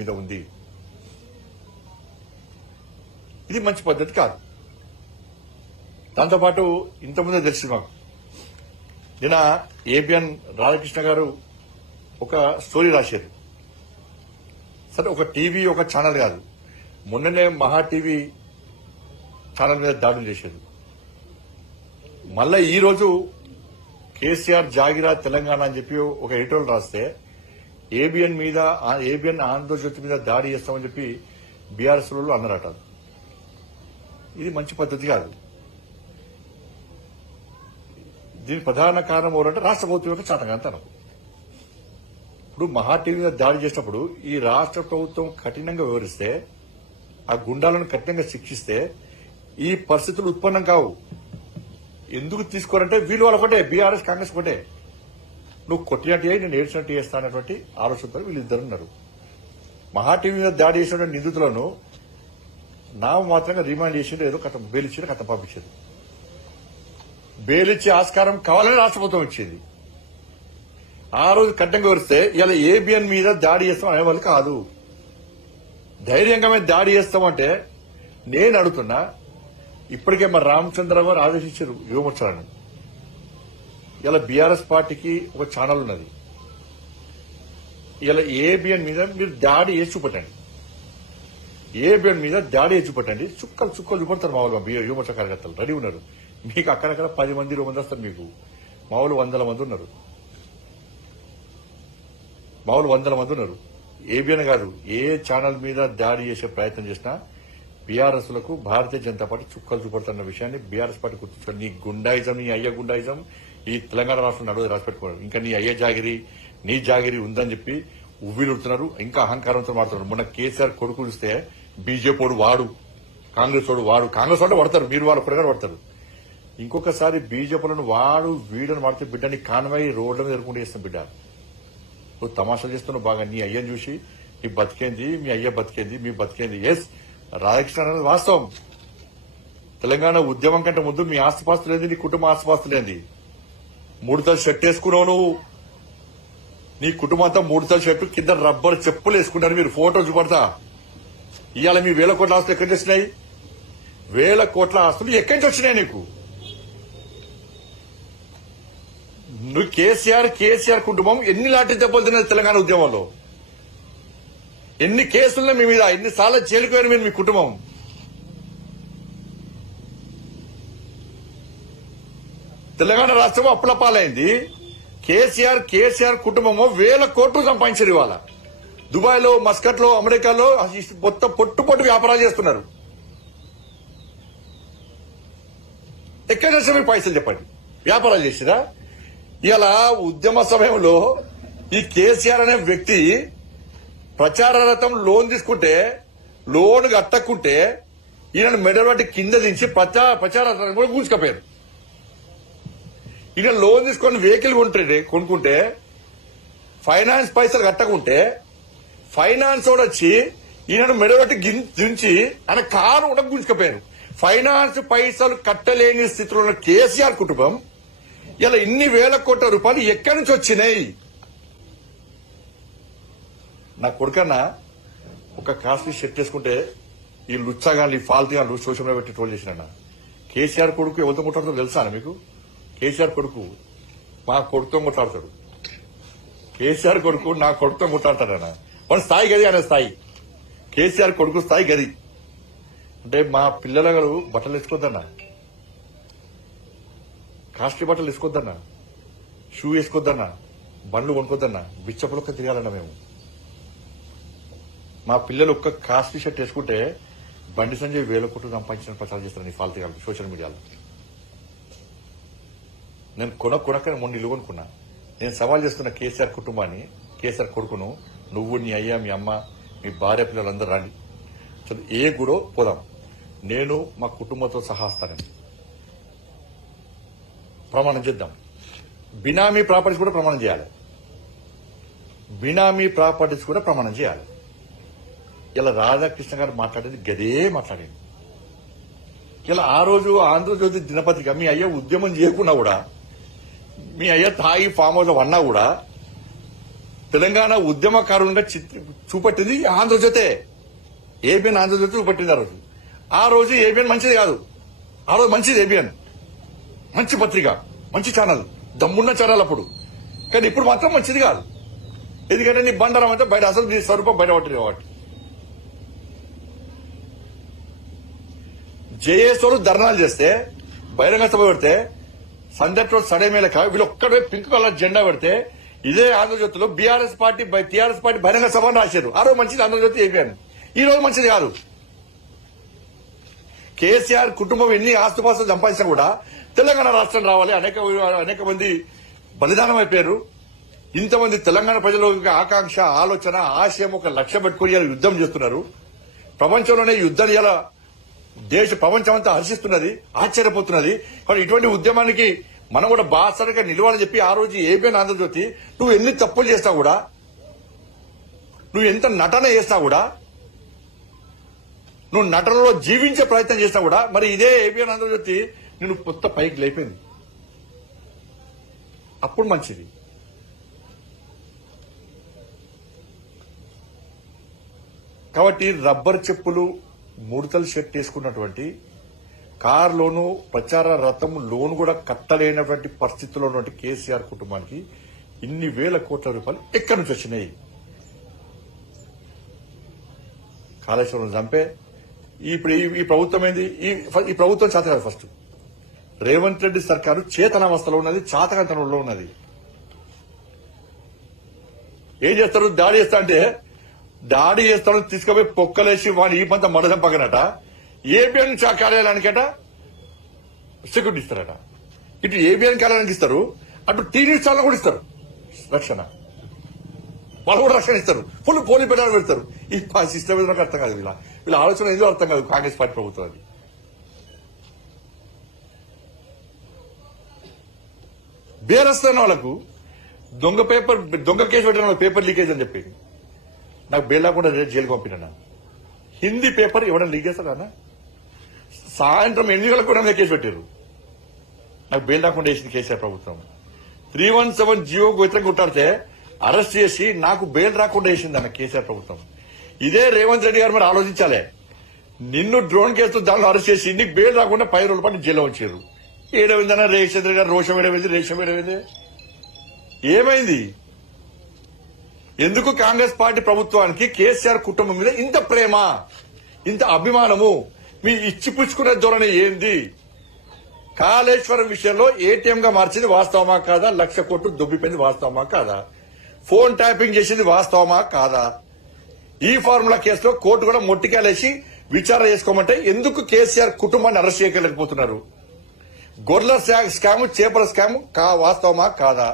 మీద ఉంది. ఇది మంచి పద్ధతి కాదు. దాంతోపాటు ఇంతకుముందే తెలిసింది మాకు, నిన్న ఏబిఎన్ రాధాకృష్ణ గారు ఒక స్టోరీ రాశారు. సరే, ఒక టీవీ ఒక ఛానల్ కాదు, మొన్ననే మహా టీవీ ఛానల్ మీద దాడులు చేశారు. మళ్ళా ఈ రోజు కేసీఆర్ జాగిరా తెలంగాణ అని చెప్పి ఒక ఎడిటోరియల్ రాస్తే ఏబిఎన్ ఆంధ్రజ్యోతి మీద దాడి చేస్తామని చెప్పి బీఆర్ఎస్ వాళ్ళు అన్నారట. ఇది మంచి పద్ధతి కాదు. దీని ప్రధాన కారణం ఎవరంటే రాష్ట్ర ప్రభుత్వం యొక్క చాటగాంతనం. ఇప్పుడు మహా టీవీ మీద దాడి చేసినప్పుడు ఈ రాష్ట్ర ప్రభుత్వం కఠినంగా వివరిస్తే, ఆ గుండాలను కఠినంగా శిక్షిస్తే ఈ పరిస్థితులు ఉత్పన్నం కావు. ఎందుకు తీసుకోరంటే వీళ్ళు వాళ్ళు ఒకటే, బీఆర్ఎస్ కాంగ్రెస్ ఒకటే. నువ్వు కొట్టినట్టు అయ్యి నేను ఏడ్చినట్టు చేస్తా అనేటువంటి ఆలోచనతో వీళ్ళిద్దరు ఉన్నారు. మహా టీవీ మీద దాడి చేసినటువంటి నిందితులను నామమాత్రంగా రిమాండ్ చేసిండు, ఏదో కథ బెయిలిచ్చి కథ పంపించారు. బెయిలిచ్చే ఆస్కారం కావాలని రాష్ట్ర ప్రభుత్వం ఇచ్చింది. ఆ రోజు కఠినంగా వివరిస్తే ఇలా ఏబిఎన్ మీద దాడి చేస్తాం అనేవాళ్ళు కాదు. ధైర్యంగా మేము దాడి చేస్తామంటే నేను అడుగుతున్నా, ఇప్పటికే మరి రామచంద్రరావు గారు ఆదేశించారు యువమోర్చాలను. ఇలా బీఆర్ఎస్ పార్టీకి ఒక ఛానల్ ఉన్నది. ఇలా ఏబిఎన్ మీద మీరు దాడి చేసి చూపట్టండి. ఏబిఎన్ మీద దాడి చేసి చూపట్టండి. చుక్కలు చూపడతారు మా వాళ్ళు. యువమోర్చా కార్యకర్తలు రెడీ ఉన్నారు. మీకు అక్కడక్కడ 10 మంది 20 మంది వస్తారు. మీకు మా వాళ్ళు 100 మంది ఉన్నారు. మా వాళ్ళు 100 మంది ఉన్నారు. ఏబిఎన్ కాదు, ఏ ఛానల్ మీద దాడి చేసే ప్రయత్నం చేసినా బీఆర్ఎస్ లకు భారతీయ జనతా పార్టీ చుక్కలు చూపడుతున్న విషయాన్ని బీఆర్ఎస్ పార్టీ గుర్తించారు. నీ గుండాయిజం, నీ అయ్య గుండాయిజం ఈ తెలంగాణ రాష్ట్రం నడువు రాసిపెట్టుకున్నారు. ఇంకా నీ అయ్య జాగిరి, నీ జాగిరి ఉందని చెప్పి ఉవ్విలుడుతున్నారు. ఇంకా అహంకారంతో మాట్లాడుతున్నారు. మొన్న కేసీఆర్ కొడుకు చూస్తే బీజేపీ వాడు, కాంగ్రెస్ వాడు, కాంగ్రెస్ వాడు పడతారు, మీరు వాళ్ళు కూడా పడతారు. ఇంకొకసారి బీజేపీలను వాడు వీడని వాడితే బిడ్డని కాన్వై రోడ్ల మీద ఎదుర్కొంటూ చేస్తాం. బిడ్డ నువ్వు తమాషాలు చేస్తున్నావు బాగా. నీ అయ్యని చూసి నీ బతికేంది, మీ అయ్య బతికేంది, మీ బతికేంది. ఎస్, రాధాకృష్ణ అనేది వాస్తవం. తెలంగాణ ఉద్యమం కంటే ముందు మీ ఆస్తిపాస్తులేంది, నీ కుటుంబ ఆస్తిపాస్తులేంది. 3 తల షర్ట్ వేసుకున్నావు నువ్వు. నీ కుటుంబం అంతా 3 తల షర్టు కింద రబ్బర్ చెప్పులు వేసుకుంటారు. మీరు ఫోటో చూపడతా. ఇవాళ మీ 1000 కోట్ల ఆస్తులు ఎక్కడి నుంచి వచ్చినాయి? 1000 కోట్ల ఆస్తులు ఎక్కడి నుంచి వచ్చినాయి నీకు? నువ్వు కేసీఆర్ కుటుంబం ఎన్ని లాంటి దెబ్బలు తిన్నది తెలంగాణ ఉద్యమంలో? ఎన్ని కేసులున్నా మీ మీద, ఎన్నిసార్లు జైలుకు పోయారు మీరు, మీ కుటుంబం? తెలంగాణ రాష్ట్రం అప్పుల పాలైంది. కేసీఆర్ కుటుంబము 1000 కోట్లు సంపాదించారు. ఇవాళ దుబాయ్ లో, మస్కట్ లో, అమెరికాలో మొత్తం పొట్టు వ్యాపారాలు చేస్తున్నారు. ఎక్కడ చేసిన మీ పైసలు చెప్పండి? వ్యాపారాలు చేసిరా? ఇలా ఉద్యమ సమయంలో ఈ కేసీఆర్ అనే వ్యక్తి ప్రచారార్థం లోన్ తీసుకుంటే, లోన్ కట్టకుంటే ఈయన మెడబట్టి కింద దించి ప్రచారార్థం కూడా కూర్చుకపోయారు. ఈయన లోన్ తీసుకొని వెహికల్ కొనుక్కుంటే, ఫైనాన్స్ పైసలు కట్టకుంటే ఫైనాన్స్ కూడా వచ్చి ఈయన మెడబట్టి దించి ఆయన కారు కూడా గుంజుకపోయారు. ఫైనాన్స్ పైసలు కట్టలేని స్థితిలో ఉన్న కేసీఆర్ కుటుంబం ఇలా ఇన్ని 1000 కోట్ల రూపాయలు ఎక్కడి నుంచి వచ్చినాయి? నా కొడుకన్నా ఒక కాస్ట్లీ షర్ట్ వేసుకుంటే ఈ లుచ్చగాళ్ళు, ఈ ఫాల్తీగాళ్ళు సోషల్ మీడియా పెట్టి ట్రోల్ చేసిన కేసీఆర్ కొడుకు ఎవరితో కొట్లాడుతాడో తెలుసా మీకు? కేసీఆర్ కొడుకు మా కొడుకుతో కొట్లాడతాడు. కేసీఆర్ కొడుకు నా కొడుకుతో కొట్లాడతాడన్న వాడి స్థాయి గది. అనే స్థాయి కేసీఆర్ కొడుకు స్థాయి గది. అంటే మా పిల్లలు బట్టలు వేసుకోవద్దన్నా, కాస్ట్లీ బట్టలు వేసుకోవద్దన్నా, షూ వేసుకోవద్దన్నా, బండ్లు కొనుక్కోద్దన్నా, బిచ్చపులొక్క తిరగాలన్నా మేము. మా పిల్లలు ఒక్క కాస్ట్లీ షర్ట్ వేసుకుంటే బండి సంజయ్ 1000 కోట్లు సంపాదించిన ప్రచారం చేస్తారని ఫాల్తీ సోషల్ మీడియాలో. నేను కొనక్కని మొన్న ఇల్లు కొనుక్కున్నా. నేను సవాల్ చేస్తున్న కేసీఆర్ కుటుంబాన్ని, కేసీఆర్ కొడుకును, నువ్వు, నీ అయ్య, మీ అమ్మ, మీ భార్య, పిల్లలందరూ రండి, ఏ గుడో పోదాం. నేను మా కుటుంబంతో సహా వస్తానని ప్రమాణం చేద్దాం. బినామీ ప్రాపర్టీస్ కూడా ప్రమాణం చేయాలి. బినామీ ప్రాపర్టీస్ కూడా ప్రమాణం చేయాలి. ఇలా రాధాకృష్ణ గారు మాట్లాడేది గదే మాట్లాడింది. ఇలా ఆ రోజు ఆంధ్రజ్యోతి దినపత్రిక మీ అయ్య ఉద్యమం చేయకుండా కూడా, మీ అయ్య తాగి ఫామ్ హౌస్ అన్నా కూడా తెలంగాణ ఉద్యమకారులుగా చూపట్టింది ఆంధ్రజ్యోతే. ఏబిఎన్ ఆంధ్రజ్యోతి చూపట్టింది ఆ రోజు ఏబిఎన్ మంచిది కాదు. ఆ రోజు మంచిది ఏబిఎన్, మంచి పత్రిక, మంచి ఛానల్, దమ్మున్న ఛానల్ అప్పుడు. కానీ ఇప్పుడు మాత్రం మంచిది కాదు. ఎందుకంటే నీ బండారం అంటే బయట అసలు నీ స్వరూపం బయటపట్టింది కాబట్టి. జేఏశ్వరు ధర్నాలు చేస్తే, బహిరంగ సభ పెడితే, సందర్భంలో సడే మేలక వీళ్ళు ఒక్కడే పింక్ కలర్ జెండా పెడితే ఇదే ఆంధ్రజ్యోతిలో టీఆర్ఎస్ పార్టీ బహిరంగ సభ రాశారు. ఆ రోజు మంచిది ఆంధ్రజ్యోతి ఏబిఎన్. ఈ రోజు మంచిది కాదు. కేసీఆర్ కుటుంబం ఎన్ని ఆస్తుపాస్తులు సంపాదించినా కూడా తెలంగాణ రాష్ట్రం రావాలి, అనేక మంది బలిదానం అయిపోయారు. ఇంతమంది తెలంగాణ ప్రజల ఆకాంక్ష, ఆలోచన, ఆశయం ఒక లక్ష్యం పెట్టుకుని యుద్దం చేస్తున్నారు. ప్రపంచంలోనే యుద్దం ఇలా ప్రపంచం అంతా హర్షిస్తున్నది, ఆశ్చర్యపోతున్నది. కానీ ఇటువంటి ఉద్యమానికి మనం కూడా బాసరగా నిలవాలని చెప్పి ఆ రోజు ఏబిఎన్ ఆంధ్రజ్యోతి నువ్వు ఎన్ని తప్పులు చేసినా కూడా, నువ్వు ఎంత నటన చేసినా కూడా, నువ్వు నటనలో జీవించే ప్రయత్నం చేసినా కూడా మరి ఇదే ఏబిఎన్ ఆంధ్రజ్యోతి నేను కొత్త పైకి లేపింది. అప్పుడు మంచిది. కాబట్టి రబ్బర్ చెప్పులు, ముడతలు షర్ట్ వేసుకున్నటువంటి కారులోను ప్రచార రథం లోను కూడా కట్టలేనటువంటి పరిస్థితుల్లో ఉన్నటువంటి కేసీఆర్ కుటుంబానికి ఇన్ని వేల కోట్ల రూపాయలు ఎక్కడి నుంచి వచ్చినాయి? కాళేశ్వరం చంపే ఇప్పుడు ఈ ప్రభుత్వం ఏంది? ఈ ప్రభుత్వం చేత కాదు. ఫస్ట్ రేవంత్ రెడ్డి సర్కారు చేతనావస్థలో ఉన్నది, చాతకంతనంలో ఉన్నది. ఏం చేస్తారు? దాడి చేస్తా అంటే దాడి చేస్తాడని తీసుకుపోయి పొక్కలేసి వాడిని ఈ పంత మడదంపకనట. ఏబిఎన్ కార్యాలయానికట సెక్యూరిటీ ఇస్తారట. ఇటు ఏబిఎన్ కార్యాలయానికి ఇస్తారు, అటు టీవీ ఛానల్ కూడా ఇస్తారు రక్షణ. వాళ్ళు కూడా రక్షణ ఇస్తారు, ఫుల్ పోలీస్ పెట్టాలని పెడతారు. ఈ సిస్టమ్ ఏదో నాకు అర్థం కాదు. వీళ్ళ ఆలోచన ఏదో అర్థం కాదు కాంగ్రెస్ పార్టీ ప్రభుత్వం. అది బేరస్తున్న వాళ్ళకు దొంగ కేసు పెట్టిన వాళ్ళకి పేపర్ లీకేజ్ అని చెప్పి నాకు బెయిల్ లేకుండా జైలుకి పంపినా. హిందీ పేపర్ ఎవరైనా లీక్ చేస్తారా? సాయంత్రం 8 గంటలకు కూడా కేసు పెట్టారు. నాకు బెయిల్ లేకుండా వేసింది కేసీఆర్ ప్రభుత్వం. 317 జీవోకు వ్యతిరేకంగా కొట్టాడితే అరెస్ట్ చేసి నాకు బెయిల్ రాకుండా వేసింది అన్న కేసీఆర్ ప్రభుత్వం. ఇదే రేవంత్ రెడ్డి గారు మరి ఆలోచించాలే. నిన్ను డ్రోన్ కేసుతో దానిలో అరెస్ట్ చేసి నీకు బెయిల్ రాకుండా 10 రోజుల పాటు జైల్లో ఉంచారు. ఏడవిందన్న రేషచంద్ర గారు రోషం ఏడవింది. ఏమైంది? ఎందుకు కాంగ్రెస్ పార్టీ ప్రభుత్వానికి కేసీఆర్ కుటుంబం మీద ఇంత ప్రేమ, ఇంత అభిమానము? మీ ఇచ్చిపుచ్చుకునే ధోరణి ఏంది? కాళేశ్వరం విషయంలో ఏటీఎం గా మార్చింది వాస్తవమా కాదా? 1,00,000 కోట్లు దొబ్బిపోయింది వాస్తవమా కాదా? ఫోన్ ట్యాపింగ్ చేసింది వాస్తవమా కాదా? ఈ ఫార్ములా కేసులో కోర్టు కూడా మొట్టికాలేసి విచారణ చేసుకోమంటే ఎందుకు కేసీఆర్ కుటుంబాన్ని అరెస్ట్ చేయలేకపోతున్నారు? గొర్రెల స్కామ్, చేపల స్కామ్ వాస్తవమా కాదా?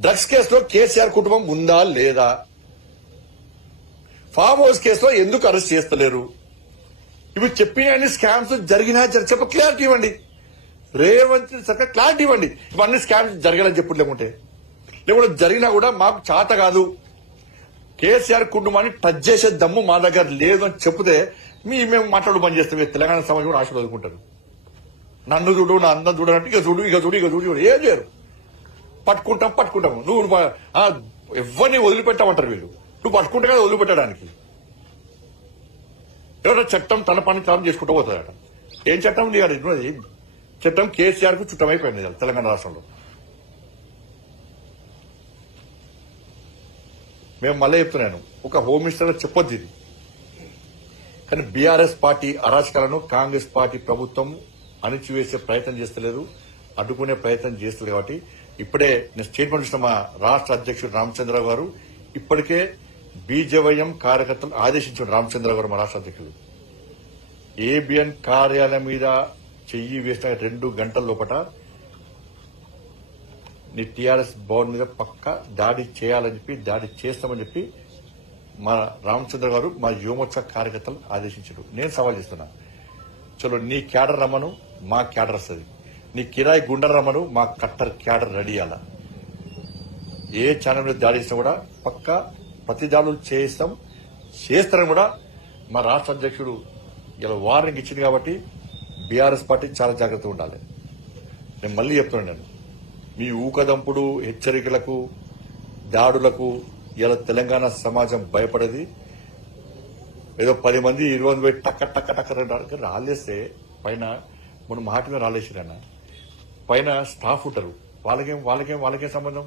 డ్రగ్స్ కేసులో కేసీఆర్ కుటుంబం ఉందా లేదా? ఫామ్ హౌస్ కేసులో ఎందుకు అరెస్ట్ చేస్తలేరు? ఇవి చెప్పిన స్కామ్స్ జరిగినా చెప్ప క్లారిటీ ఇవ్వండి. రేవంత్ సర్కార్ క్లారిటీ ఇవ్వండి. ఇవన్నీ స్కామ్స్ జరగాలని చెప్పు. లేకుంటే జరిగినా కూడా మాకు చేత కాదు, కేసీఆర్ కుటుంబాన్ని టచ్ చేసే దమ్ము మా దగ్గర లేదు అని చెప్తే మేము మాట్లాడు పని చేస్తాం. తెలంగాణ సమాజం కూడా ఆశలు వదులుకుంటారు. నన్ను చూడు, నా అందం చూడాలంటే ఇక చూడు ఏం చేయరు. పట్టుకుంటాం. నువ్వు ఎవరిని వదిలిపెట్టామంటారు వీళ్ళు. నువ్వు పట్టుకుంటే కదా వదిలిపెట్టడానికి. ఎవరైనా చట్టం తన పని తాను చేసుకుంటూ పోతాడట. ఏం చట్టం? చట్టం కేసీఆర్ కు చుట్టమైపోయింది తెలంగాణ రాష్ట్రంలో. మేము మళ్ళీ చెప్తున్నాను, ఒక హోమ్ మినిస్టర్ చెప్పొద్దు ఇది. కానీ బీఆర్ఎస్ పార్టీ అరాచకాలను కాంగ్రెస్ పార్టీ ప్రభుత్వం అణిచివేసే ప్రయత్నం చేస్తలేదు, అడ్డుకునే ప్రయత్నం చేస్తుంది. కాబట్టి ఇప్పుడే నేను స్టేట్మెంట్ ఇచ్చిన మా రాష్ట్ర అధ్యక్షుడు రామచంద్రరావు గారు ఇప్పటికే బీజేవైఎం కార్యకర్తలు ఆదేశించారు. రామచంద్రరావు గారు మా రాష్ట్ర అధ్యక్షుడు ఏబిఎన్ కార్యాలయం మీద చెయ్యి వేసిన 2 గంటల లోపల నీ టీఆర్ఎస్ భవన్ మీద పక్క దాడి చేయాలని చెప్పి, దాడి చేస్తామని చెప్పి మా రామచంద్ర గారు మా యువమోర్చా కార్యకర్తలు ఆదేశించారు. నేను సవాల్ చేస్తున్నా, చలో నీ క్యాడర్ రమ్మను, మా క్యాడర్ వస్తుంది. నీ కిరాయి గుండె రమ్మను, మా కట్టర్ క్యాడర్ రెడీ అయ్యాల. ఏ ఛానల్ మీద దాడి చేసినా కూడా పక్క ప్రతి దాడులు చేస్తారని కూడా మా రాష్ట్ర అధ్యక్షుడు ఇలా వార్నింగ్ ఇచ్చింది. కాబట్టి బీఆర్ఎస్ పార్టీ చాలా జాగ్రత్తగా ఉండాలి. నేను మళ్ళీ చెప్తున్నాను, మీ ఊకదంపుడు హెచ్చరికలకు, దాడులకు ఇలా తెలంగాణ సమాజం భయపడేది. ఏదో 10 మంది 20 మంది పోయి టక్క టక్క టక్క రాలేస్తే పైన మనం మాట మీద రాలేసిరన్న పైన స్టాఫ్ ఉంటారు, వాళ్ళకేం సంబంధం?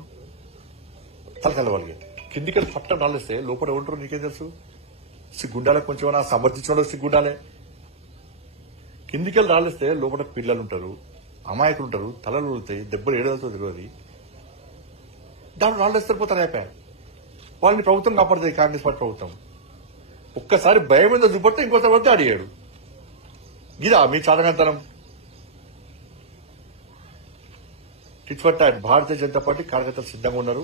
తలకాల వాళ్ళకి కిందికి పట్టం రాలేస్తే లోపల ఉంటారు నీకేం తెలుసు? సిగ్గుండాలే కొంచెం సమర్థించడం సిగ్గుండాలే. కిందికి రాలేస్తే లోపల పిల్లలు ఉంటారు, అమాయకులు ఉంటారు, తలలు ఉలుతాయి, దెబ్బలు ఏడవుతో తెలియదు. దాంట్లో రాళ్ళేస్తారు పోతారు అయిపోయా. వాళ్ళని ప్రభుత్వం కాపాడుతుంది, కాంగ్రెస్ పార్టీ ప్రభుత్వం. ఒక్కసారి భయం మీద చూపడితే ఇంకోసారి పడితే అడిగాడు. ఇదా మీ చాదకంతనం? ఇటువంటి భారతీయ జనతా పార్టీ కార్యకర్తలు సిద్ధంగా ఉన్నారు.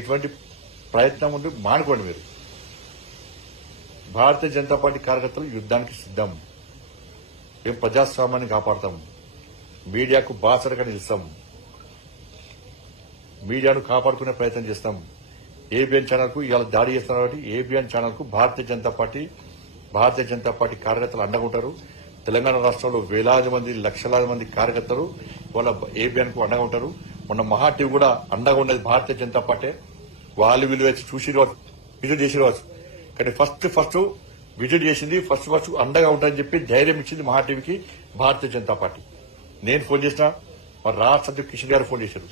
ఇటువంటి ప్రయత్నం ఉండి మానుకోండి మీరు. భారతీయ జనతా పార్టీ కార్యకర్తలు యుద్ధానికి సిద్ధం. మేము ప్రజాస్వామ్యాన్ని కాపాడతాం, మీడియాకు బాసటగా నిలుస్తాం, మీడియాను కాపాడుకునే ప్రయత్నం చేస్తాం. ఏబిఎన్ ఛానల్ కు ఇవాళ దాడి చేస్తున్నారు కాబట్టి ఏబిఎన్ ఛానల్ కు భారతీయ జనతా పార్టీ కార్యకర్తలు అండగా ఉంటారు. తెలంగాణ రాష్ట్రంలో వేలాది మంది లక్షలాది మంది కార్యకర్తలు వాళ్ళ ఏబిఎన్ కు అండగా ఉంటారు. మొన్న మహా టీవీ కూడా అండగా ఉన్నది భారతీయ జనతా పార్టీ. వాళ్ళు వీళ్ళు వచ్చి చూసిరవచ్చు, విజిట్ చేసిరవచ్చు, కానీ ఫస్ట్ విజిట్ చేసింది ఫస్ట్ అండగా ఉంటారని చెప్పి ధైర్యం ఇచ్చింది మహా టీవీకి భారతీయ జనతా పార్టీ. నేను ఫోన్ చేసిన, మరి రాష్ట్ర అధ్యక్షుడు కిషన్ గారు ఫోన్ చేశారు.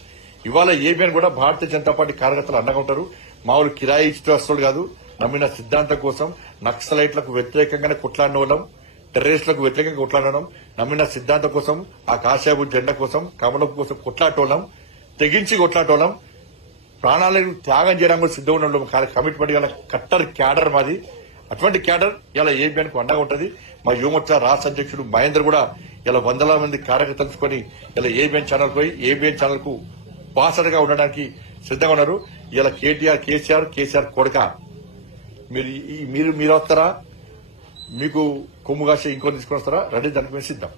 ఇవాళ ఏబిఎన్ కూడా భారతీయ జనతా పార్టీ కార్యకర్తలు అండగా ఉంటారు. మామూలు కిరాయి ఇష్టస్తులు కాదు, నమ్మిన సిద్ధాంతం కోసం నక్సలైట్లకు వ్యతిరేకంగానే కొట్లాడిన వాళ్ళం, టెర్రరిస్టులకు వ్యతిరేకంగా కొట్లాడడం, నమ్మిన సిద్ధాంతం కోసం, ఆ కాషాయపు జెండా కోసం, కమలం కోసం కొట్లాటోళ్ళం, తెగించి కొట్లాటోళ్ళం, ప్రాణాలను త్యాగం చేయడానికి కూడా సిద్ధంగా ఉండడం కమిట్మెంట్ గల కట్టర్ క్యాడర్ మాది. అటువంటి క్యాడర్ ఇలా ఏబిఎన్ కు అండగా ఉంటుంది. మా యువమోర్చా రాష్ట్ర అధ్యక్షుడు మహేందర్ కూడా ఇలా వందల మంది కార్యకర్తలు తెలుసుకొని ఇలా ఏబిఎన్ ఛానల్ పోయి ఏబిఎన్ ఛానల్ కు బాసటగా ఉండడానికి సిద్ధంగా ఉన్నారు. ఇలా కేసీఆర్ కొడక మీరు వస్తారా? మీకు కొమ్ము కాసే ఇంకొని తీసుకొని వస్తారా? రెడీ, దానికి మేము సిద్ధం.